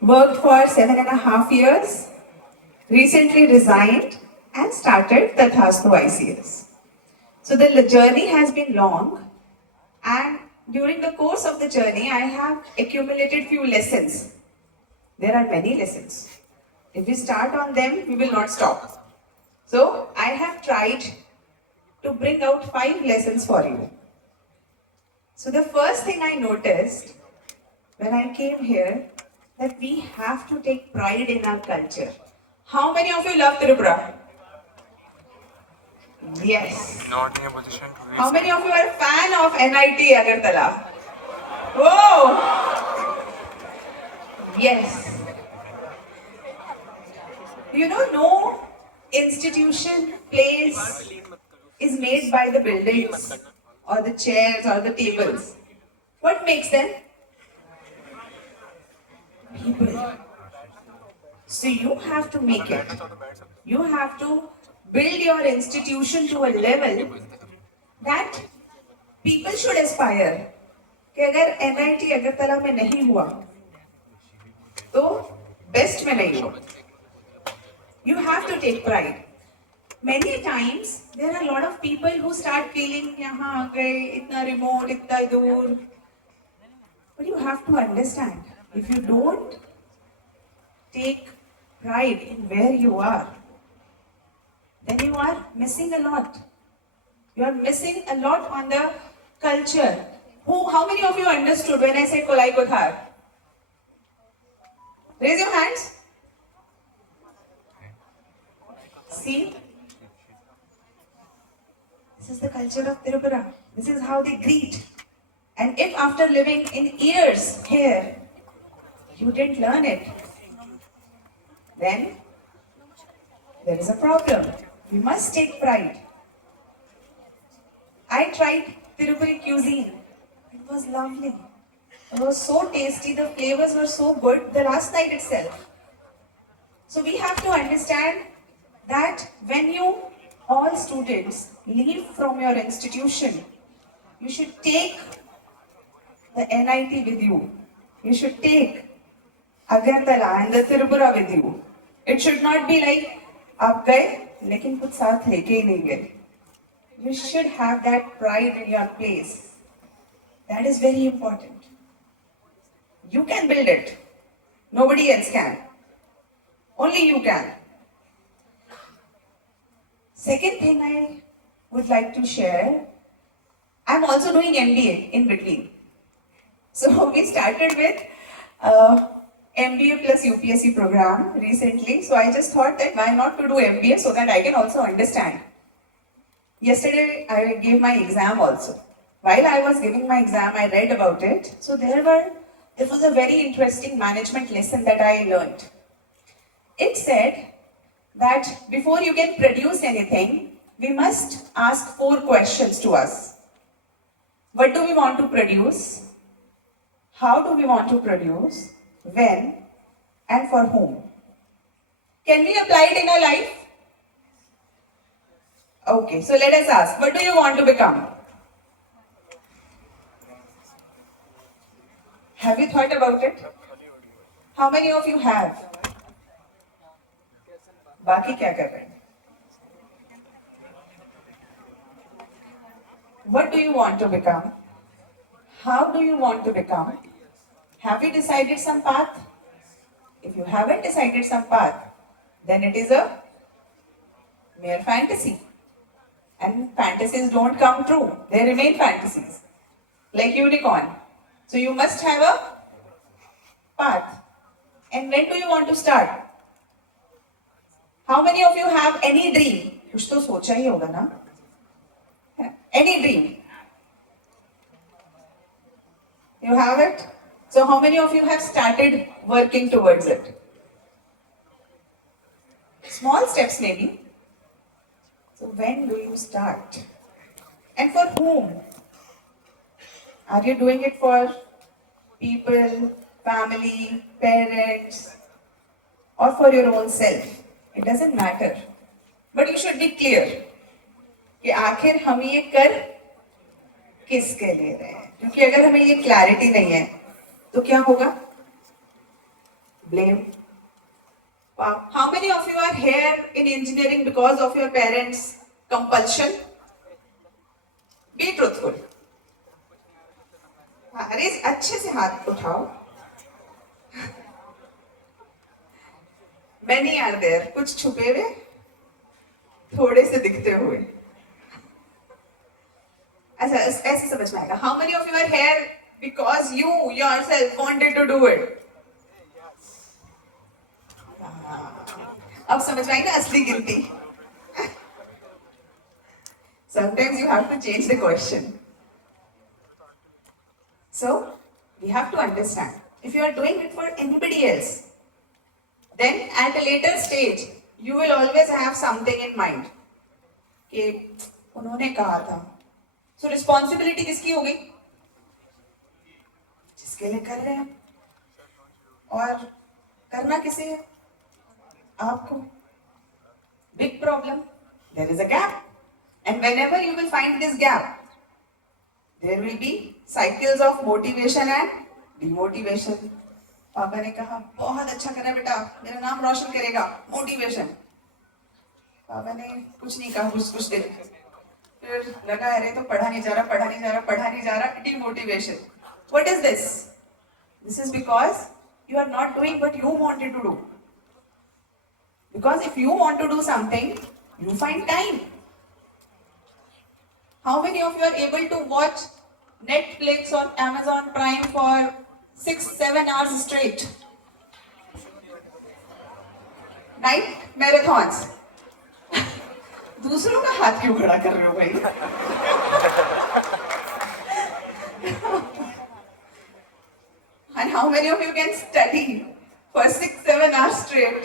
worked for 7.5 years, recently resigned and started Tathastu ICS. So the journey has been long, and during the course of the journey, I have accumulated few lessons. There are many lessons. If we start on them, we will not stop. So I have tried to bring out 5 lessons for you. So the first thing I noticed when I came here, that we have to take pride in our culture. How many of you love Tripura? Yes. Not in a position to How many of you are a fan of NIT Agartala? Whoa! Yes. You know, no institution, place is made by the buildings or the chairs or the tables. What makes them? People. So you have to make it. You have to build your institution to a level that people should aspire. कि अगर NIT Agartala में नहीं हुआ तो best में नहीं हुआ. You have to take pride. Many times there are a lot of people who start feeling यहाँ आ गए, इतना remote, इतना दूर. But you have to understand, if you don't take pride in where you are, then you are missing a lot. You are missing a lot on the culture. How many of you understood when I said Kolai Kothar? Raise your hands. See? This is the culture of Tirupura. This is how they greet. And if after living in years here, you didn't learn it, then there is a problem. You must take pride. I tried Tirupuri cuisine. It was lovely. It was so tasty. The flavors were so good the last night itself. So we have to understand that when you, all students, leave from your institution, you should take the NIT with you. You should take Agartala and the Tirupura with you. It should not be like, आप गए लेकिन कुछ साथ लेके ही नहीं गए. You should have that pride in your place. That is very important. You can build it. Nobody else can. Only you can. Second thing I would like to share, I'm also doing MBA in between. So we started with MBA plus UPSC program recently. So I just thought that why not to do MBA so that I can also understand. Yesterday I gave my exam also. While I was giving my exam, I read about it. So there was a very interesting management lesson that I learned. It said that before you can produce anything, we must ask 4 questions to us. What do we want to produce? How do we want to produce? When? And for whom? Can we apply it in our life? Okay, so let us ask, what do you want to become? Have you thought about it? How many of you have? बाकी क्या कर रहे हैं? What do you want to become? How do you want to become? Have you decided some path? If you haven't decided some path, then it is a mere fantasy. And fantasies don't come true. They remain fantasies. Like unicorn. So you must have a path. And when do you want to start? How many of you have any dream? कुछ तो सोचा ही होगा ना? Any dream? You have it? So how many of you have started working towards it? Small steps maybe. So when do you start? And for whom? Are you doing it for people, family, parents, or for your own self? It doesn't matter. But you should be clear कि आखिर हम ये कर किसके लिए रहे हैं. क्योंकि अगर हमें ये क्लैरिटी नहीं है तो क्या होगा? Blame. Wow. How many of you are here in engineering because of your parents' compulsion? Be truthful. अरे अच्छे से हाथ उठाओ. Many are there. कुछ छुपे हुए, थोड़े से दिखते हुए. अच्छा ऐसे समझ में आएगा. How many of you are here because you yourself wanted to do it? अब समझ में आई ना असली गिनती. Sometimes you have to change the question. So we have to understand. If you are doing it for anybody else, then at a later stage you will always have something in mind. कि उन्होंने कहा था. So responsibility किसकी होगी? जिसके लिए कर रहे हैं. और करना किसे है? आपको. Big problem. There is a gap. And whenever you will find this gap, there will be cycles of motivation and demotivation. पापा ने कहा बहुत अच्छा करा बेटा, मेरा नाम रोशन करेगा. मोटिवेशन. पापा ने कुछ नहीं कहा कुछ देर. फिर लगा अरे तो पढ़ा नहीं जा रहा. Demotivation. What is this? This is because you are not doing what you wanted to do. Because if you want to do something, you find time. How many of you are able to watch Netflix or Amazon Prime for 6-7 hours straight? Night marathons. दूसरों का हाथ क्यों खड़ा कर रहे हो भाई? And how many of you can study for 6-7 hours straight?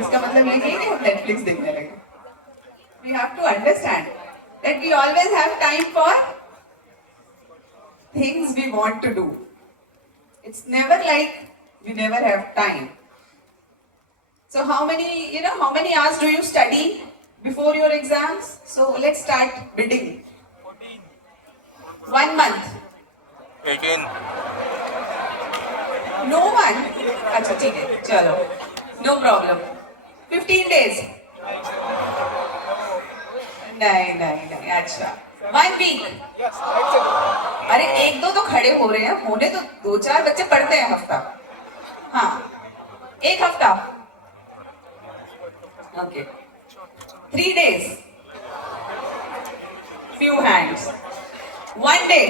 इसका मतलब ये नहीं कि हम Netflix देखने लगे. We have to understand that we always have time for things we want to do. It's never like we never have time. So how many hours do you study before your exams? So let's start bidding. 1 month. 18. No one. अच्छा ठीक है चलो. No problem. 15 days. नहीं अच्छा. 1 week. अरे 1-2 तो खड़े हो रहे हैं. होने तो 2-4 बच्चे पढ़ते हैं हफ्ता. हाँ 1 हफ्ता. Okay. 3 days. Few hands. 1 day.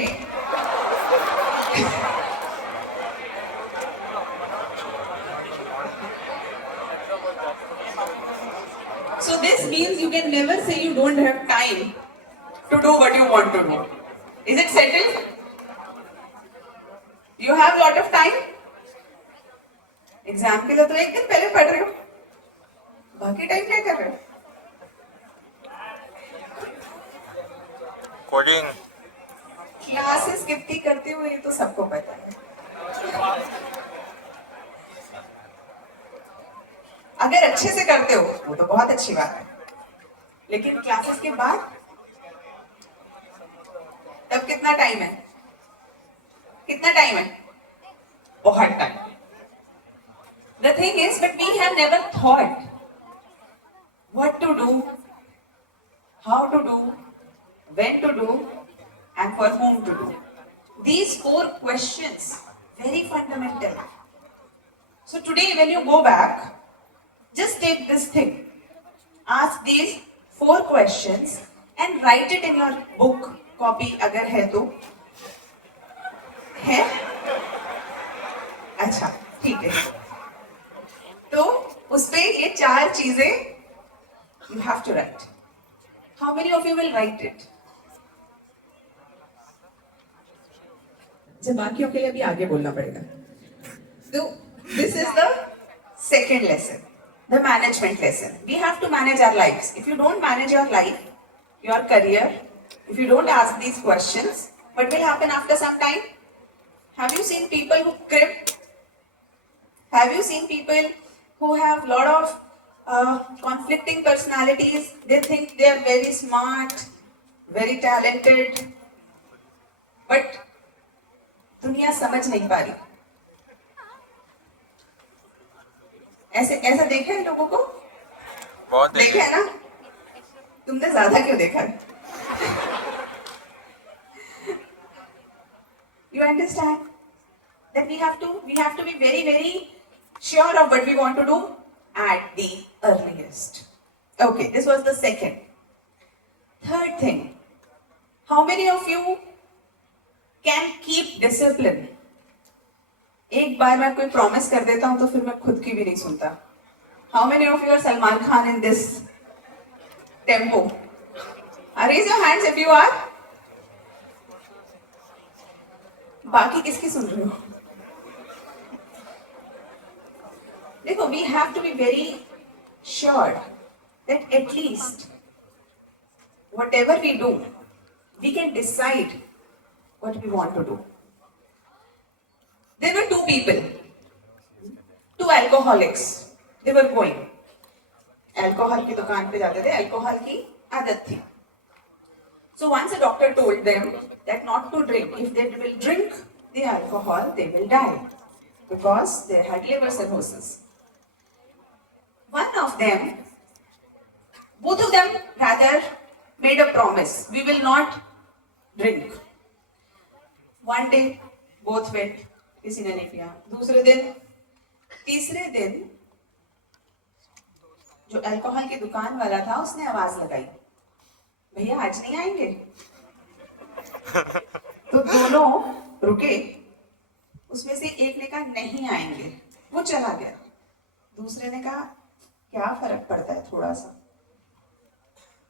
So this means you can never say you don't have time to do what you want to do. Is it settled? You have lot of time? Exam के लिए तो 1 दिन पहले पढ़ रहे हो. बाकी time क्या कर रहे हो? Coding. क्लासेस कितनी करते हो ये तो सबको पता है. अगर अच्छे से करते हो वो तो बहुत अच्छी बात है. लेकिन क्लासेस के बाद तब कितना टाइम है? कितना टाइम है? बहुत time. The thing is, but we have never thought what to do, how to do, when to do, and for whom to do. These 4 questions, very fundamental. So today when you go back, just take this thing. Ask these 4 questions and write it in your book, copy अगर है तो. है? अच्छा, ठीक है. तो उसपे ये 4 चीजें you have to write. How many of you will write it? जब बाकियों के लिए भी आगे बोलना पड़ेगा. So this is the second lesson, the management lesson. We have to manage our lives. If you don't manage your life, your career, if you don't ask these questions, what will happen after some time? Have you seen people who crib? Have you seen people who have lot of conflicting personalities? They think they are very smart, very talented, but दुनिया समझ नहीं पा रही। ऐसे ऐसा देखा है लोगों को? बहुत देखा है ना? तुमने ज्यादा क्यों देखा है? You understand that we have to be very sure of what we want to do at the earliest. Okay, this was the second. Third thing, how many of you can keep discipline? एक बार मैं कोई promise कर देता हूं तो फिर मैं खुद की भी नहीं सुनता. How many of you are Salman Khan in this tempo? Raise your hands if you are. बाकी किसकी सुन रहे हो? देखो, we have to be very sure that at least whatever we do, we can decide what we want to do. There were two people, two alcoholics. They were going. Alcohol की दुकान पे जाते थे, alcohol की आदत थी. So once a doctor told them that not to drink. If they will drink the alcohol, they will die because they had liver cirrhosis. One of them, both of them rather made a promise. We will not drink. One day, both went. किसी ने नहीं पिया. दूसरे दिन, तीसरे दिन जो alcohol की दुकान वाला था उसने आवाज लगाई, भैया आज नहीं आएंगे? तो दोनों रुके. उसमें से एक ने कहा नहीं आएंगे, वो चला गया. दूसरे ने कहा क्या फर्क पड़ता है थोड़ा सा,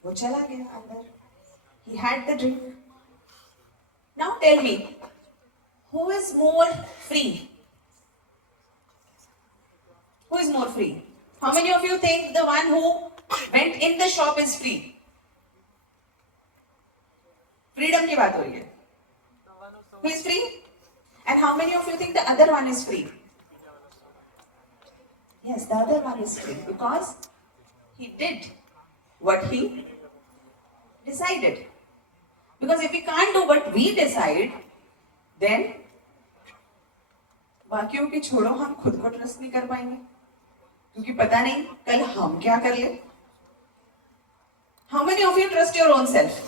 वो चला गया अंदर. He had the drink. Now tell me, who is more free? Who is more free? How many of you think the one who went in the shop is free? Freedom की बात हो रही है. Who is free? And how many of you think the other one is free? Yes, the other one is free because he did what he decided. Because if we can't do what we decide, then बाकियों की छोड़ो, हम खुद को trust नहीं कर पाएंगे क्योंकि पता नहीं कल हम क्या कर ले. How many of you trust your own self?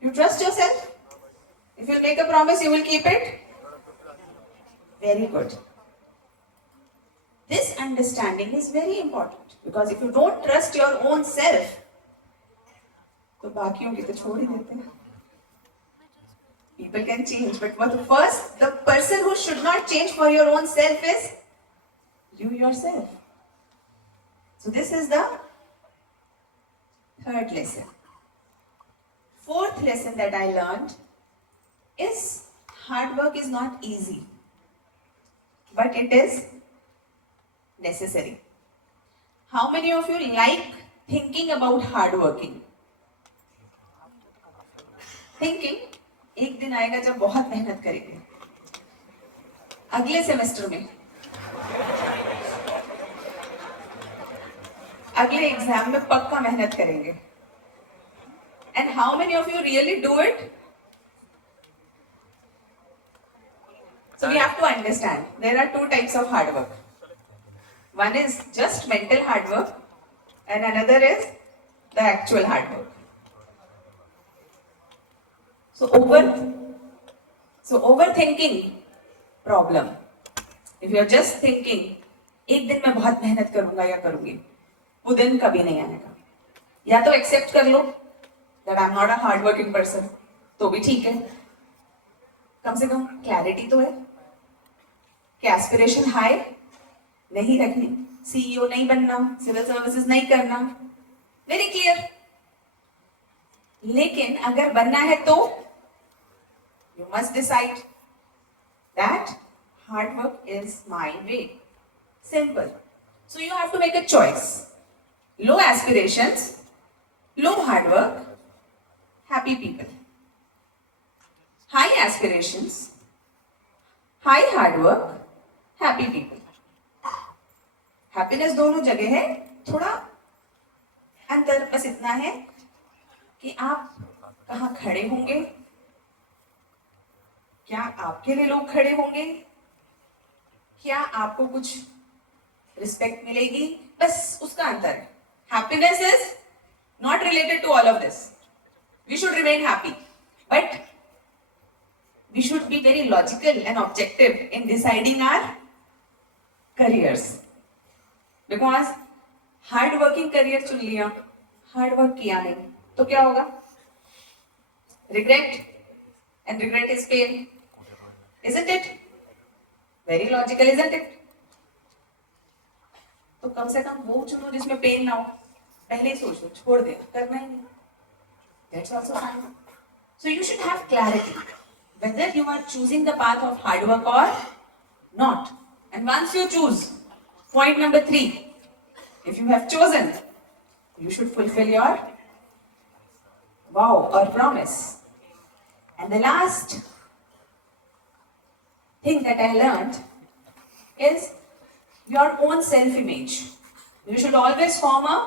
You trust yourself? If you make a promise, you will keep it? Very good. This understanding is very important because if you don't trust your own self, तो बाकियों की तो छोड़ ही देते हैं. People can change, but the person who should not change for your own self is you yourself. So this is the third lesson. Fourth lesson that I learned is hard work is not easy, but it is necessary. How many of you like thinking about hard working? Thinking, एक दिन आएगा जब बहुत मेहनत करेंगे. अगले semester में, अगले एग्जाम में पक्का मेहनत करेंगे. And how many of you really do it? So we have to understand there are two types of hard work. One is just mental hard work and another is the actual hard work. So overthinking problem. If you are just thinking, एक दिन मैं बहुत मेहनत करूंगा या करूंगी, वो दिन कभी नहीं आएगा. या तो एक्सेप्ट कर लो that I'm not a hard working person, तो भी ठीक है. कम से कम क्लैरिटी तो है कि एस्पिरेशन हाई नहीं रखनी, सीईओ नहीं बनना, सिविल सर्विसेज नहीं करना, वेरी क्लियर. लेकिन अगर बनना है तो you must decide that hard work is my way. Simple. So you have to make a choice. Low aspirations, low hard work, happy people. High aspirations, high hard work, happy people. Happiness दोनों जगह है, थोड़ा अंतर बस इतना है कि आप कहाँ खड़े होंगे क्या आपके लिए लोग खड़े होंगे? क्या आपको कुछ रिस्पेक्ट मिलेगी? बस उसका अंतर है. Happiness is not related to all of this. We should remain happy, but we should be very logical and objective in deciding our careers. Because hard working career चुन लिया, hard work किया नहीं, तो क्या होगा? Regret, and regret is pain, isn't it? Very logical, isn't it? तो कम से कम वो चुनो जिसमें पेन ना हो. पहले ही सोच लो, छोड़ दे, करना ही नहीं. That's also fine. So you should have clarity whether you are choosing the path of hard work or not. And once you choose, point number 3, if you have chosen, you should fulfill your vow or promise. And the last thing that I learned is your own self-image. You should always form a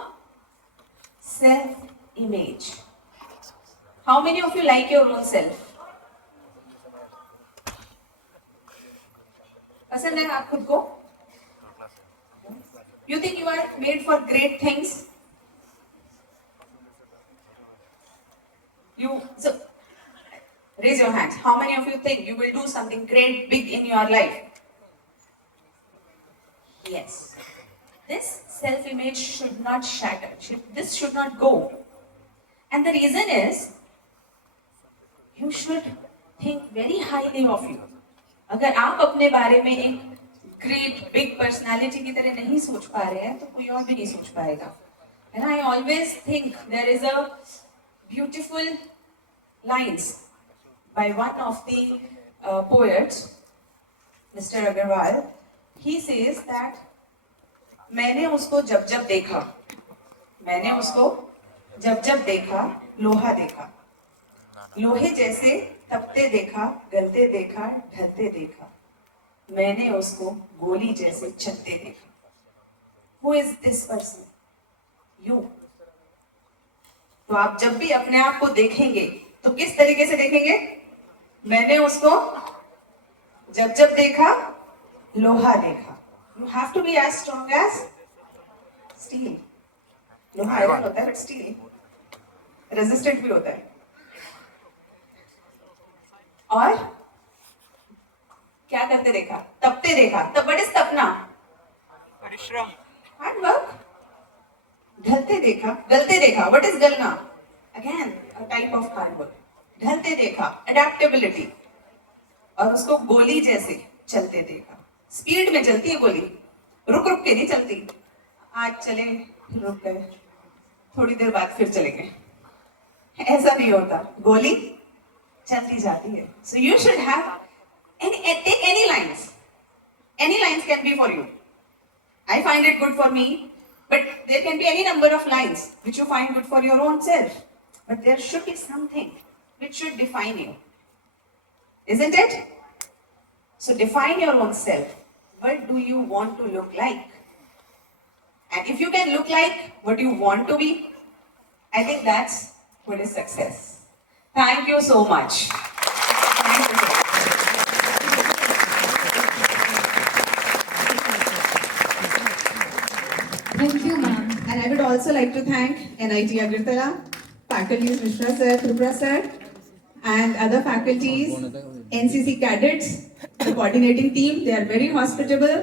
self-image. How many of you like your own self? पसंद है आप खुद को? You think you are made for great things? So raise your hands. How many of you think you will do something great, big in your life? Yes. This self-image should not shatter. This should not go. And the reason is, you should think very highly of you. अगर आप अपने बारे में एक great big personality की तरह नहीं सोच पा रहे हैं तो कोई और भी नहीं सोच पाएगा. And I always think there is a beautiful lines by one of the poets, Mr. Agarwal. He says that मैंने उसको जब जब देखा लोहा देखा, लोहे जैसे तपते देखा, गलते देखा, ढलते देखा, मैंने उसको गोली जैसे चलते देखा. Who is this person? You. तो आप जब भी अपने आप को देखेंगे तो किस तरीके से देखेंगे? मैंने उसको जब देखा लोहा देखा. You have to be as strong as steel. लोहा आयरन होता है, but steel रेजिस्टेंट भी होता है. और क्या करते देखा? तपते देखा. तब व्हाट इज तपना? परिश्रम, हार्ड वर्क. ढलते देखा, गलते देखा. व्हाट इज गलना? Again a type of hard work. ढलते देखा, अडेप्टेबिलिटी. और उसको गोली जैसे चलते देखा. स्पीड में चलती है गोली, रुक रुक के नहीं चलती. आज चले, रुक गए, थोड़ी देर बाद फिर चलेंगे, ऐसा नहीं होता. गोली चलती जाती है. So you should have take any lines. Any lines can be for you. I find it good for me, but there can be any number of lines which you find good for your own self. But there should be something which should define you, isn't it? So define your own self. What do you want to look like? And if you can look like what you want to be, I think that's what is success. Thank you so much. Thank you. Thank you, ma'am. And I would also like to thank NIT Agartala, faculties Mishra sir, Tripura sir, and other faculties, NCC cadets, the coordinating team. They are very hospitable.